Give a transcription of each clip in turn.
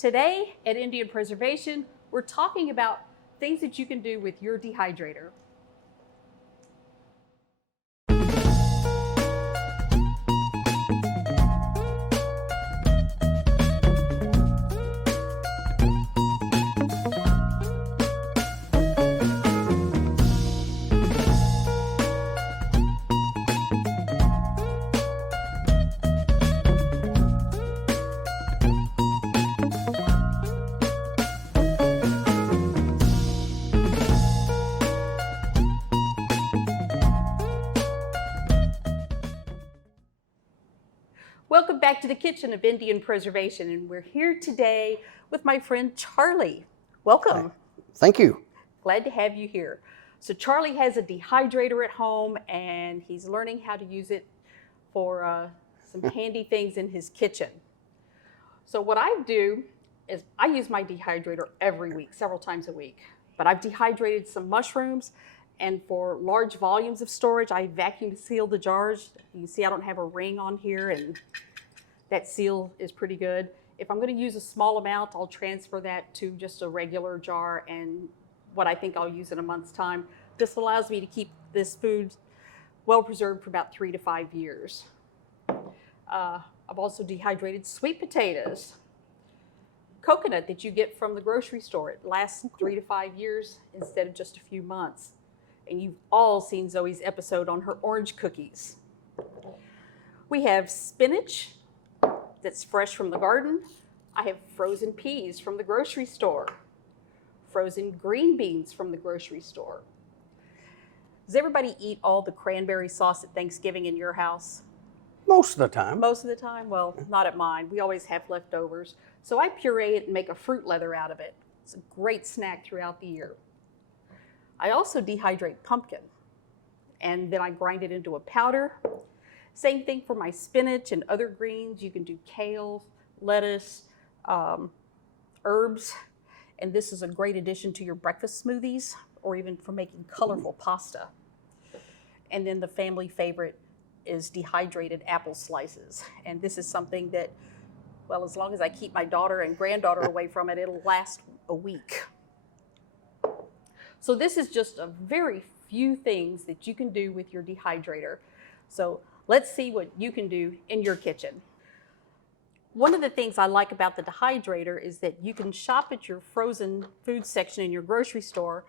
Today at Indian Preservation, we're talking about things that you can do with your dehydrator. Welcome back to the kitchen of Indian Preservation, and we're here today with my friend Charlie. Welcome. Hi. Thank you. Glad to have you here. So Charlie has a dehydrator at home, and he's learning how to use it for some handy things in his kitchen. So what I do is I use my dehydrator every week, several times a week. But I've dehydrated some mushrooms, and for large volumes of storage, I vacuum seal the jars. You can see I don't have a ring on here, and that seal is pretty good. If I'm going to use a small amount, I'll transfer that to just a regular jar and what I think I'll use in a month's time. This allows me to keep this food well preserved for about 3 to 5 years. I've also dehydrated sweet potatoes. Coconut that you get from the grocery store. It lasts 3 to 5 years instead of just a few months. And you've all seen Zoe's episode on her orange cookies. We have spinach that's fresh from the garden. I have frozen peas from the grocery store. Frozen green beans from the grocery store. Does everybody eat all the cranberry sauce at Thanksgiving in your house? Most of the time. Most of the time? Well, not at mine. We always have leftovers. So I puree it and make a fruit leather out of it. It's a great snack throughout the year. I also dehydrate pumpkin, and then I grind it into a powder. Same thing for my spinach and other greens. You can do kale, lettuce, herbs, and this is a great addition to your breakfast smoothies or even for making colorful pasta. And then the family favorite is dehydrated apple slices, and this is something that, well, as long as I keep my daughter and granddaughter away from it, it'll last a week. So this is just a very few things that you can do with your dehydrator. So let's see what you can do in your kitchen. One of the things I like about the dehydrator is that you can shop at your frozen food section in your grocery store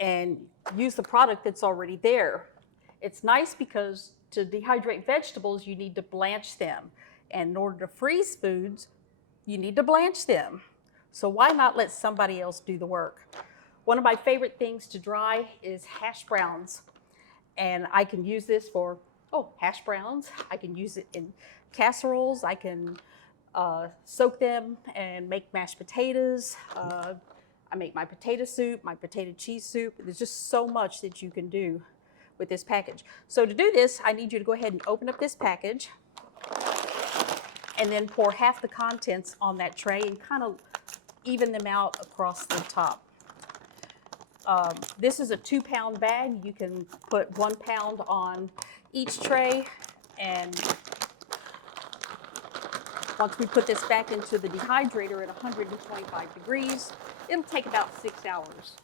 and use the product that's already there. It's nice because to dehydrate vegetables, you need to blanch them. And in order to freeze foods, you need to blanch them. So why not let somebody else do the work? One of my favorite things to dry is hash browns. And I can use this for, hash browns. I can use it in casseroles. I can soak them and make mashed potatoes. I make my potato soup, my potato cheese soup. There's just so much that you can do with this package. So to do this, I need you to go ahead and open up this package and then pour half the contents on that tray and kind of even them out across the top. This is a 2-pound bag. You can put 1 pound on each tray, and once we put this back into the dehydrator at 125 degrees, it'll take about 6 hours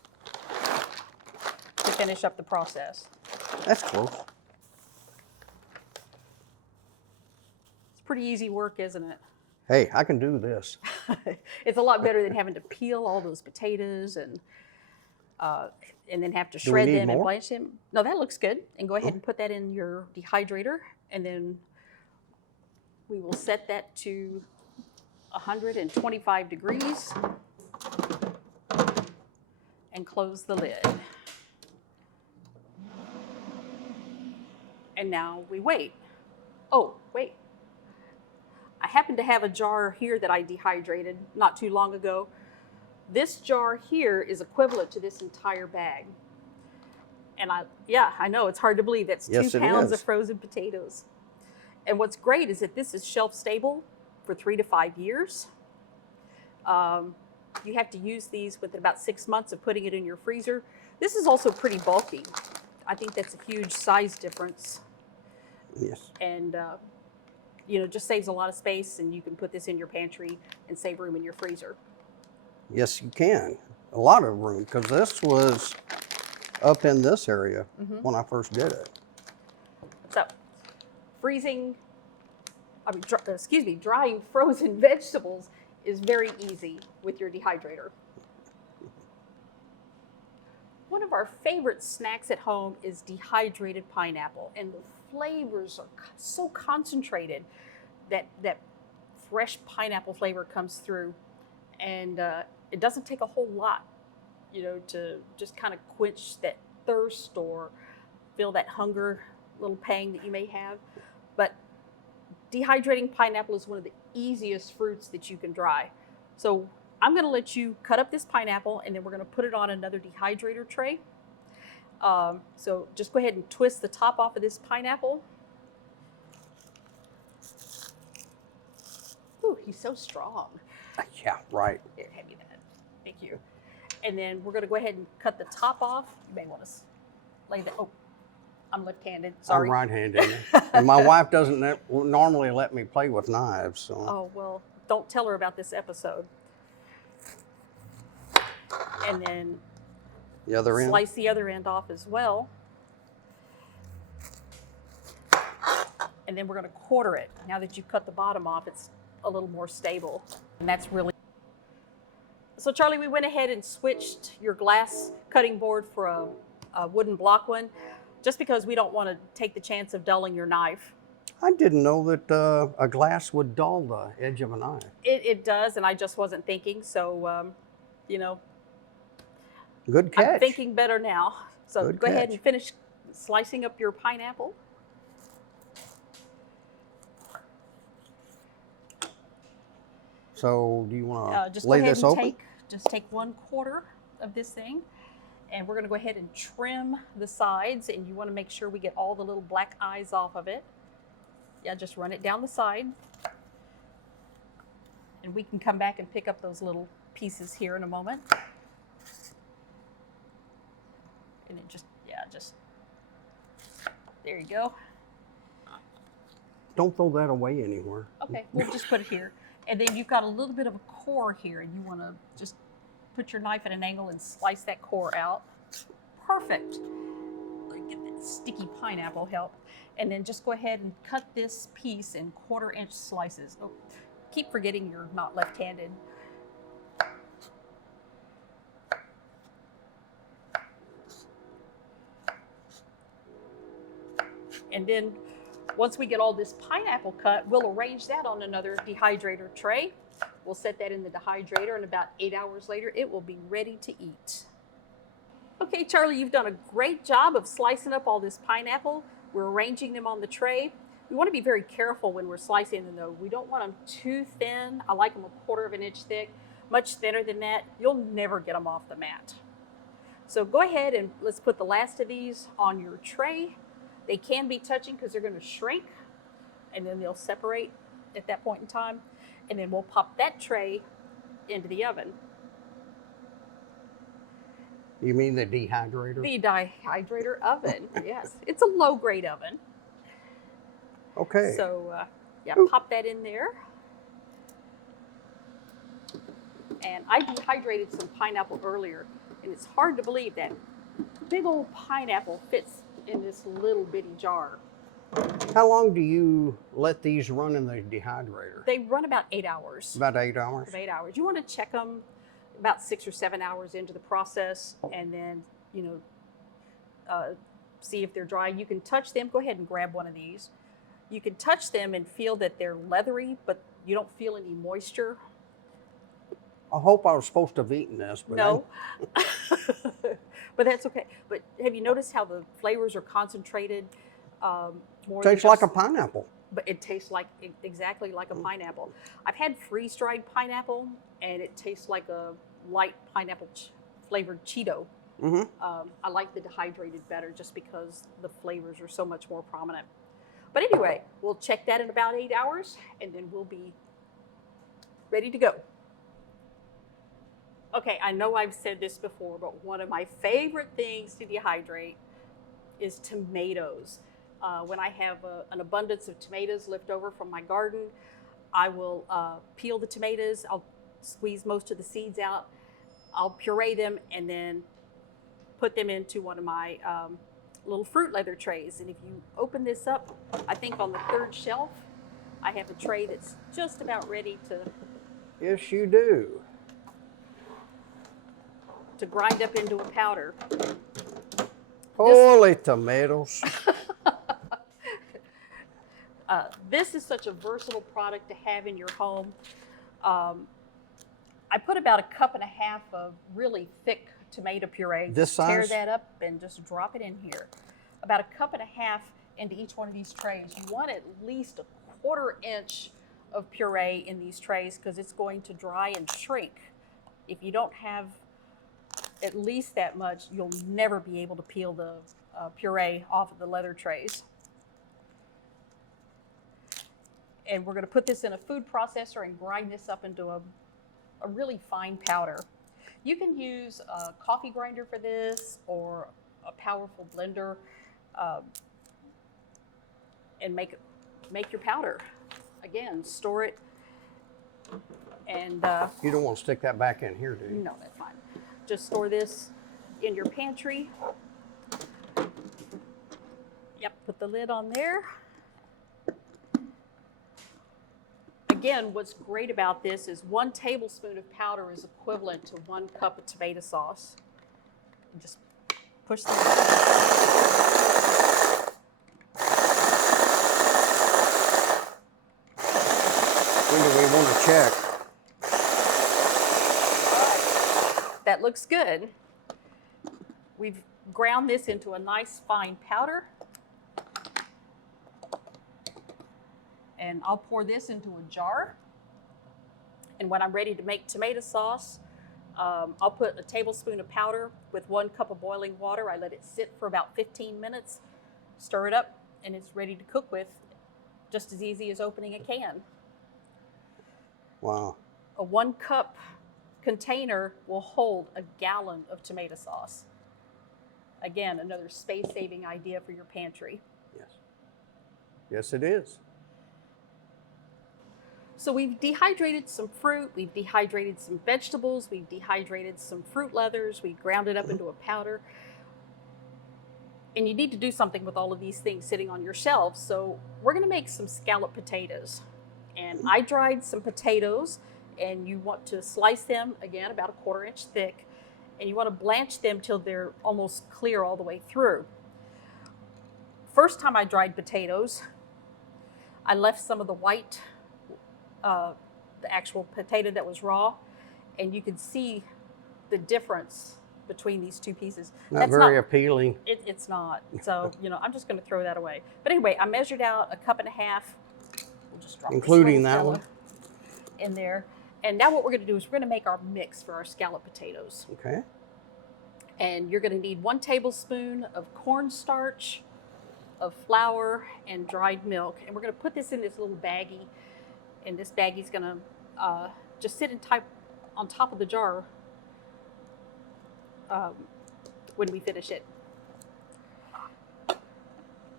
to finish up the process. That's close. It's pretty easy work, isn't it? Hey, I can do this. It's a lot better than having to peel all those potatoes and then have to shred them and blanch them. No, that looks good. And go ahead and put that in your dehydrator, and then we will set that to 125 degrees and close the lid. And now we wait. Oh, wait. I happen to have a jar here that I dehydrated not too long ago. This jar here is equivalent to this entire bag. And I know, it's hard to believe. That's 2 pounds of frozen potatoes. And what's great is that this is shelf stable for 3 to 5 years. You have to use these within about 6 months of putting it in your freezer. This is also pretty bulky. I think that's a huge size difference. Yes. And just saves a lot of space, and you can put this in your pantry and save room in your freezer. Yes, you can. A lot of room, because this was up in this area when I first did it. So, drying frozen vegetables is very easy with your dehydrator. One of our favorite snacks at home is dehydrated pineapple, and the flavors are so concentrated that fresh pineapple flavor comes through, and it doesn't take a whole lot, to just kind of quench that thirst or feel that hunger little pang that you may have. But dehydrating pineapple is one of the easiest fruits that you can dry. So I'm going to let you cut up this pineapple, and then we're going to put it on another dehydrator tray. So just go ahead and twist the top off of this pineapple. Ooh, he's so strong. Yeah, right. Here, hand me that. Thank you. And then we're going to go ahead and cut the top off. You may want to lay that. Oh, I'm left-handed. Sorry. I'm right-handed. And my wife doesn't normally let me play with knives. So. Oh, well, don't tell her about this episode. And then the other end. Slice the other end off as well. And then we're going to quarter it. Now that you've cut the bottom off, it's a little more stable. And that's really... So Charlie, we went ahead and switched your glass cutting board for a wooden block one, just because we don't want to take the chance of dulling your knife. I didn't know that a glass would dull the edge of a knife. It does, and I just wasn't thinking, so, Good catch. I'm thinking better now. So Good go ahead catch. and finish slicing up your pineapple. So do you want Just to lay go ahead this and open? just take 1/4 of this thing, and we're going to go ahead and trim the sides, and you want to make sure we get all the little black eyes off of it. Yeah, just run it down the side, and we can come back and pick up those little pieces here in a moment. And then just there you go. Don't throw that away anywhere. Okay, we'll just put it here. And then you've got a little bit of a core here, and you want to just put your knife at an angle and slice that core out. Perfect. Get that sticky pineapple help. And then just go ahead and cut this piece in 1/4-inch slices. Oh, keep forgetting you're not left-handed. And then once we get all this pineapple cut, we'll arrange that on another dehydrator tray. We'll set that in the dehydrator, and about 8 hours later, it will be ready to eat. Okay, Charlie, you've done a great job of slicing up all this pineapple. We're arranging them on the tray. We want to be very careful when we're slicing them, though. We don't want them too thin. I like them 1/4 inch thick. Much thinner than that, you'll never get them off the mat. So go ahead and let's put the last of these on your tray. They can be touching because they're going to shrink, and then they'll separate at that point in time. And then we'll pop that tray into the oven. You mean the dehydrator? The dehydrator oven, yes. It's a low-grade oven. Okay. So, pop that in there. And I dehydrated some pineapple earlier, and it's hard to believe that big old pineapple fits in this little bitty jar. How long do you let these run in the dehydrator? They run about 8 hours. About 8 hours? About 8 hours. You want to check them about 6 or 7 hours into the process, and then, see if they're dry. You can touch them. Go ahead and grab one of these. You can touch them and feel that they're leathery, but you don't feel any moisture. I hope I was supposed to have eaten this, but No. But that's okay. But have you noticed how the flavors are concentrated more? Tastes like a pineapple. But it tastes like exactly like a pineapple. I've had freeze-dried pineapple, and it tastes like a light pineapple flavored Cheeto. Mm-hmm. I like the dehydrated better just because the flavors are so much more prominent. But anyway, we'll check that in about 8 hours, and then we'll be ready to go. Okay, I know I've said this before, but one of my favorite things to dehydrate is tomatoes. When I have an abundance of tomatoes left over from my garden, I will peel the tomatoes. I'll squeeze most of the seeds out. I'll puree them and then put them into one of my little fruit leather trays. And if you open this up, I think on the third shelf, I have a tray that's just about ready Yes, you do. to grind up into a powder. Holy tomatoes. This is such a versatile product to have in your home. I put about 1.5 cups of really thick tomato puree. This Just size? tear that up and just drop it in here. About 1.5 cups into each one of these trays. You want at least 1/4 inch of puree in these trays because it's going to dry and shrink. If you don't have at least that much, you'll never be able to peel the puree off of the leather trays. And we're going to put this in a food processor and grind this up into a really fine powder. You can use a coffee grinder for this or a powerful blender and make your powder. Again, store it. And You don't want to stick that back in here, do you? no, that's fine. Just store this in your pantry. Yep, put the lid on there. Again, what's great about this is 1 tablespoon of powder is equivalent to 1 cup of tomato sauce. And just push the When do we want to check? That looks good. We've ground this into a nice fine powder. And I'll pour this into a jar. And when I'm ready to make tomato sauce, I'll put a tablespoon of powder with 1 cup of boiling water. I let it sit for about 15 minutes, stir it up, and it's ready to cook with, just as easy as opening a can. Wow. A 1 cup container will hold 1 gallon of tomato sauce. Again, another space-saving idea for your pantry. Yes. Yes, it is. So we've dehydrated some fruit, we've dehydrated some vegetables, we've dehydrated some fruit leathers, we ground it up into a powder. And you need to do something with all of these things sitting on your shelves. So we're gonna make some scalloped potatoes. And I dried some potatoes, and you want to slice them, again, about 1/4 inch thick, and you want to blanch them till they're almost clear all the way through. First time I dried potatoes, I left some of the white, the actual potato that was raw, and you could see the difference between these two pieces. Not very appealing. It's not. So, I'm just going to throw that away. But anyway, I measured out 1.5 cups. We'll just drop Including this that little one? fella in there. And now what we're going to do is we're going to make our mix for our scalloped potatoes. Okay. And you're going to need 1 tablespoon of cornstarch, of flour, and dried milk. And we're going to put this in this little baggie. And this baggie's going to just sit on top of the jar when we finish it.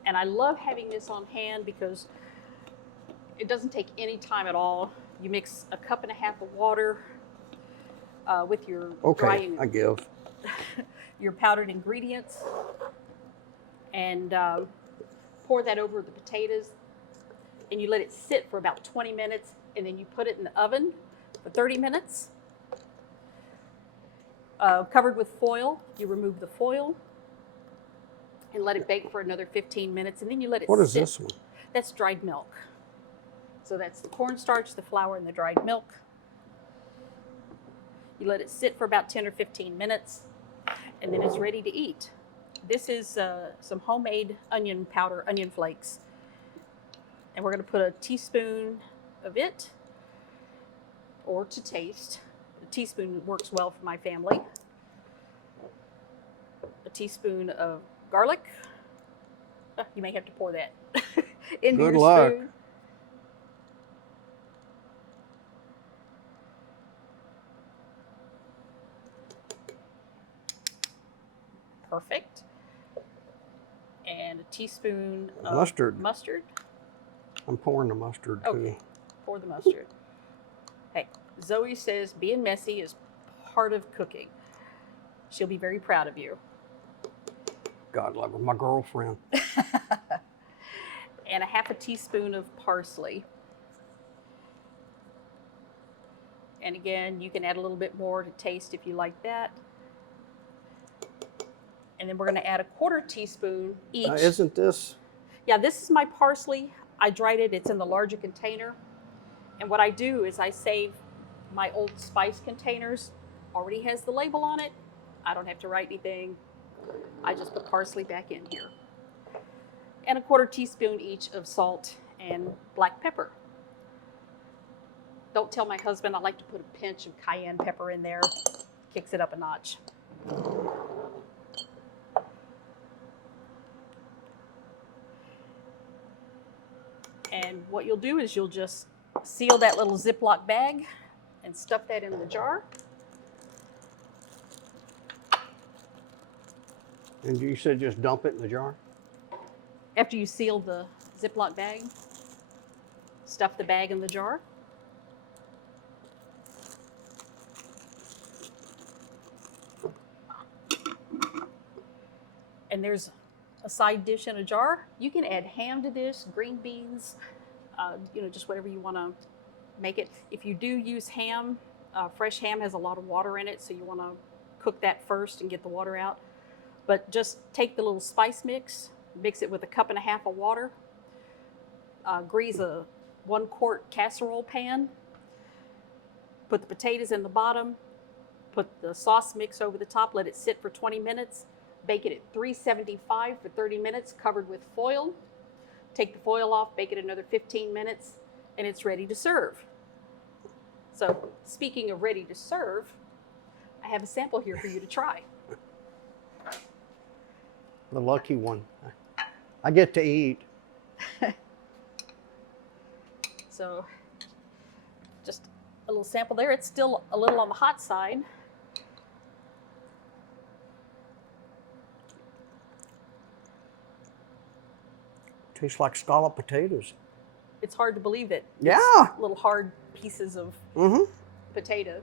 And I love having this on hand because it doesn't take any time at all. You mix 1.5 cups of water with your I give. your powdered ingredients, and pour that over the potatoes, and you let it sit for about 20 minutes, and then you put it in the oven for 30 minutes. Covered with foil. You remove the foil and let it bake for another 15 minutes, and then you let it sit. What is this one? That's dried milk. So that's the cornstarch, the flour, and the dried milk. You let it sit for about 10 or 15 minutes, and then it's ready to eat. This is some homemade onion powder, onion flakes. And we're going to put a teaspoon of it, or to taste. A teaspoon works well for my family. A teaspoon of garlic. You may have to pour that into Good your luck. spoon. Perfect. And a teaspoon of Mustard. mustard. I'm pouring the mustard too. Okay, pour the mustard. Hey, Zoe says being messy is part of cooking. She'll be very proud of you. God love her, my girlfriend. And a half a teaspoon of parsley. And again, you can add a little bit more to taste if you like that. And then we're going to add a quarter teaspoon each. Isn't this? Yeah, this is my parsley. I dried it. It's in the larger container. And what I do is I save my old spice containers. Already has the label on it. I don't have to write anything. I just put parsley back in here. And a quarter teaspoon each of salt and black pepper. Don't tell my husband I like to put a pinch of cayenne pepper in there. Kicks it up a notch. And what you'll do is you'll just seal that little Ziploc bag and stuff that in the jar. And you said just dump it in the jar? After you seal the Ziploc bag, stuff the bag in the jar. And there's a side dish in a jar. You can add ham to this, green beans, just whatever you want to make it. If you do use ham, fresh ham has a lot of water in it, so you want to cook that first and get the water out. But just take the little spice mix, mix it with a cup and a half of water, grease a 1 quart casserole pan, put the potatoes in the bottom, put the sauce mix over the top, let it sit for 20 minutes, bake it at 375 for 30 minutes, covered with foil. Take the foil off, bake it another 15 minutes, and it's ready to serve. So, speaking of ready to serve, I have a sample here for you to try. The lucky one. I get to eat. So, just a little sample there. It's still a little on the hot side. Tastes like scalloped potatoes. It's hard to believe that Yeah. it's little hard pieces of potato.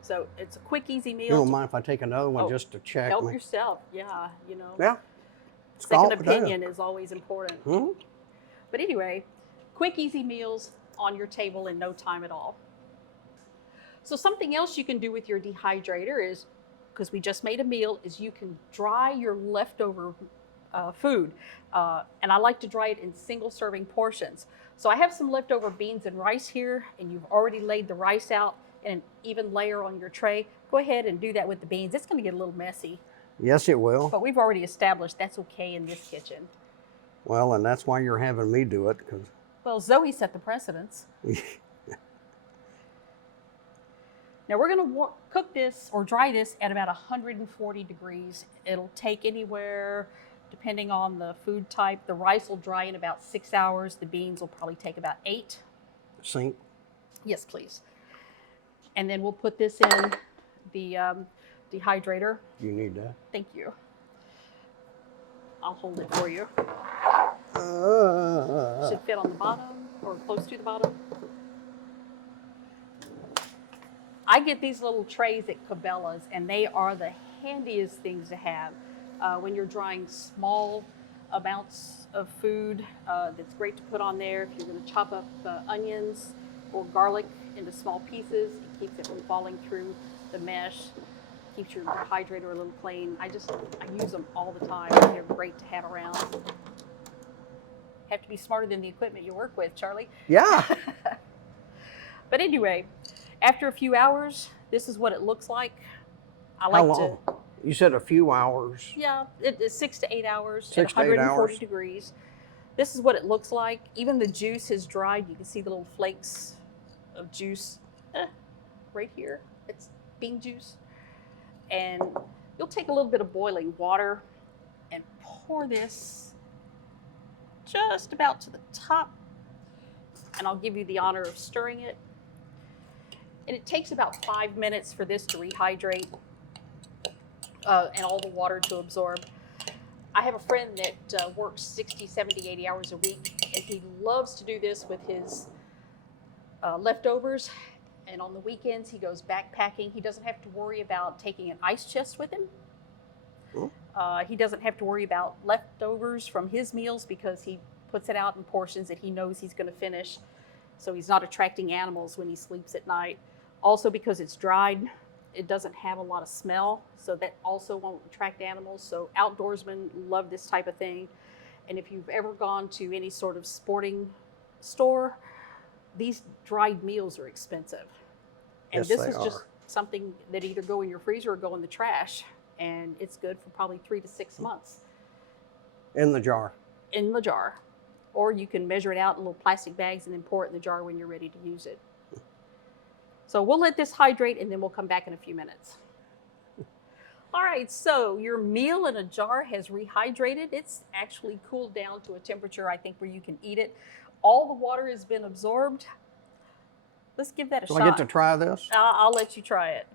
So it's a quick, easy meal. You don't mind if I take another one just to check? Help yourself. Yeah, Yeah. Second Scalloped potato. opinion is always important. But anyway, quick, easy meals on your table in no time at all. So something else you can do with your dehydrator is, because we just made a meal, is you can dry your leftover food. And I like to dry it in single serving portions. So I have some leftover beans and rice here, and you've already laid the rice out in an even layer on your tray. Go ahead and do that with the beans. It's going to get a little messy. Yes, it will. But we've already established that's okay in this kitchen. Well, and that's why you're having me do it, because Well, Zoe set the precedence. Now we're going to cook this or dry this at about 140 degrees. It'll take anywhere, depending on the food type. The rice will dry in about 6 hours. The beans will probably take about 8. sink. Yes, please. And then we'll put this in the dehydrator. You need that. Thank you. I'll hold it for you. Should fit on the bottom or close to the bottom. I get these little trays at Cabela's, and they are the handiest things to have when you're drying small amounts of food. That's great to put on there. If you're going to chop up onions or garlic into small pieces, it keeps it from falling through the mesh. Keeps your dehydrator a little clean. I use them all the time. They're great to have around. Have to be smarter than the equipment you work with, Charlie. Yeah. But anyway, after a few hours, this is what it looks like. I How like long? to. You said a few hours. Yeah, it's 6 to 8 hours 6 at to 8 140 hours. degrees. This is what it looks like. Even the juice has dried. You can see the little flakes of juice right here. It's bean juice. And you'll take a little bit of boiling water and pour this just about to the top. And I'll give you the honor of stirring it. And it takes about 5 minutes for this to rehydrate and all the water to absorb. I have a friend that works 60, 70, 80 hours a week, and he loves to do this with his leftovers. And on the weekends, he goes backpacking. He doesn't have to worry about taking an ice chest with him. He doesn't have to worry about leftovers from his meals because he puts it out in portions that he knows he's going to finish. So he's not attracting animals when he sleeps at night. Also, because it's dried, it doesn't have a lot of smell, so that also won't attract animals. So outdoorsmen love this type of thing. And if you've ever gone to any sort of sporting store, these dried meals are expensive. And Yes, this they is just are. something that either go in your freezer or go in the trash. And it's good for probably 3 to 6 months In the jar. in the jar. Or you can measure it out in little plastic bags and then pour it in the jar when you're ready to use it. So we'll let this hydrate and then we'll come back in a few minutes. All right, so your meal in a jar has rehydrated. It's actually cooled down to a temperature, I think, where you can eat it. All the water has been absorbed. Let's give that a Do shot. I get to try this? I'll let you try it.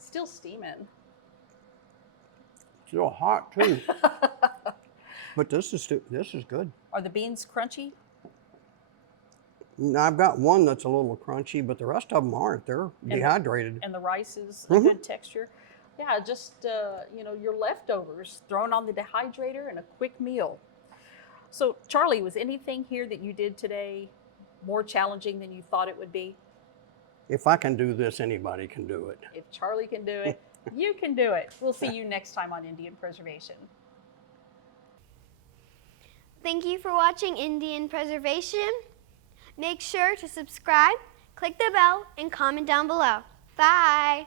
Still steaming. Still hot too. But this is good. Are the beans crunchy? Now, I've got one that's a little crunchy, but the rest of them aren't. They're dehydrated. And the rice is a good texture. Yeah, just your leftovers thrown on the dehydrator and a quick meal. So Charlie, was anything here that you did today more challenging than you thought it would be? If I can do this, anybody can do it. If Charlie can do it, you can do it. We'll see you next time on Indian Preservation. Thank you for watching Indian Preservation. Make sure to subscribe, click the bell, and comment down below. Bye!